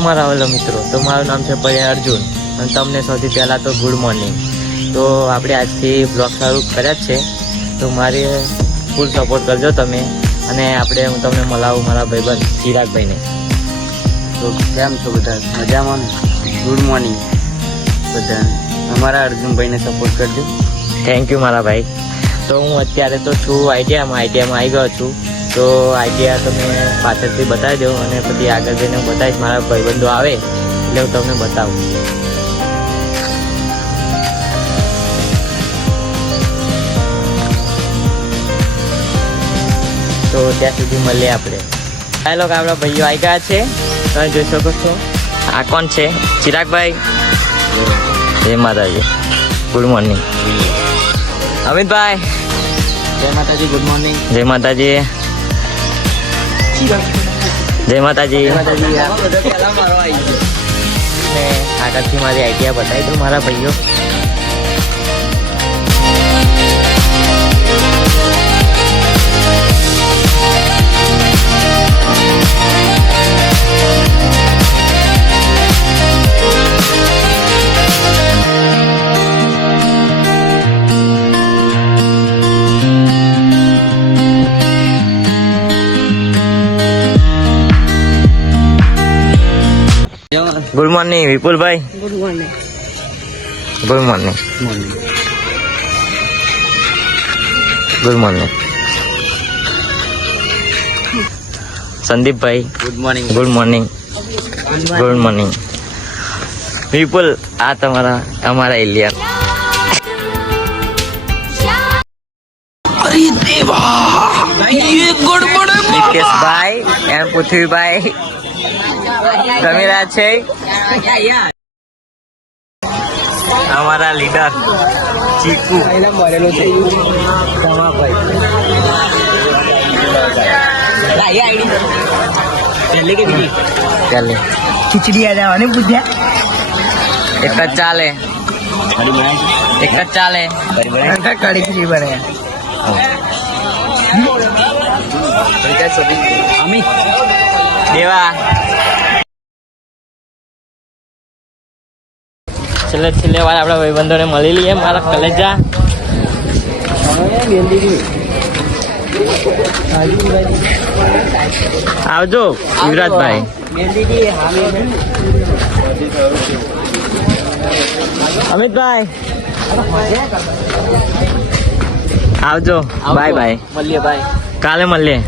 મારા વાલા મિત્રો, તો મારું નામ છે પર્યા અર્જુન અને તમને સૌથી પહેલાં તો ગુડ મોર્નિંગ. તો આપણે આજથી બ્લોગ શરૂ કર્યા જ છે, તો મારે ફૂલ સપોર્ટ કરજો તમે. અને આપણે હું તમને મળાવું મારા ભાઈબંધ ચિરાગભાઈને. તો કેમ છો બધા? મજામાં ને? ગુડ મોર્નિંગ બધાને. અમારા અર્જુનભાઈને સપોર્ટ કરજો. થેન્ક યુ મારા ભાઈ. તો હું અત્યારે તો છું આઈટીઆઈમાં આવી ગયો છું. તો આઈડિયા તમે પાછળથી બતાવી દો અને પછી આગળ જઈને બતાવીશ. મારા ભાઈબંધો આવે એટલે હું તમને બતાવું. તો ત્યાં સુધી મળીએ આપણે. આ લોકો આપણા ભાઈઓ આવી ગયા છે, તમે જોઈ શકો છો. આ કોણ છે? ચિરાગભાઈ. જય માતાજી. Good morning Amitbhai. જય માતાજી. Good morning. જય માતાજી. જય માતાજી. ને આગળથી મારી આઈડિયા બતાવી દો મારા ભાઈઓ. ગુડ મોર્નિંગ વિપુલભાઈ. Good morning. Good morning. Good morning સંદીપભાઈ. Good morning. Good morning. Good morning Vipul. આ અમારા એલિયન. અરે દેવા, ये गड़बड़ है. નિકેશભાઈ એન્ડ પૃથ્વીભાઈ રમી રહ્યા છે. અમારા લીડર ચીકુ. खिचड़ी आ जाओ ने बुझ्या. એક જ ચાલે. એક જ ચાલે. कड़ी खिचड़ी बने. अमी દેવા. છેલ્લે વાર આપણા ભાઈબંધોને મળી લઈએ. મારા કલેજા. આવજો યુવરાજભાઈ. અમિતભાઈ આવજો. Bye bye. મળીએ. બાય. કાલે મળીએ.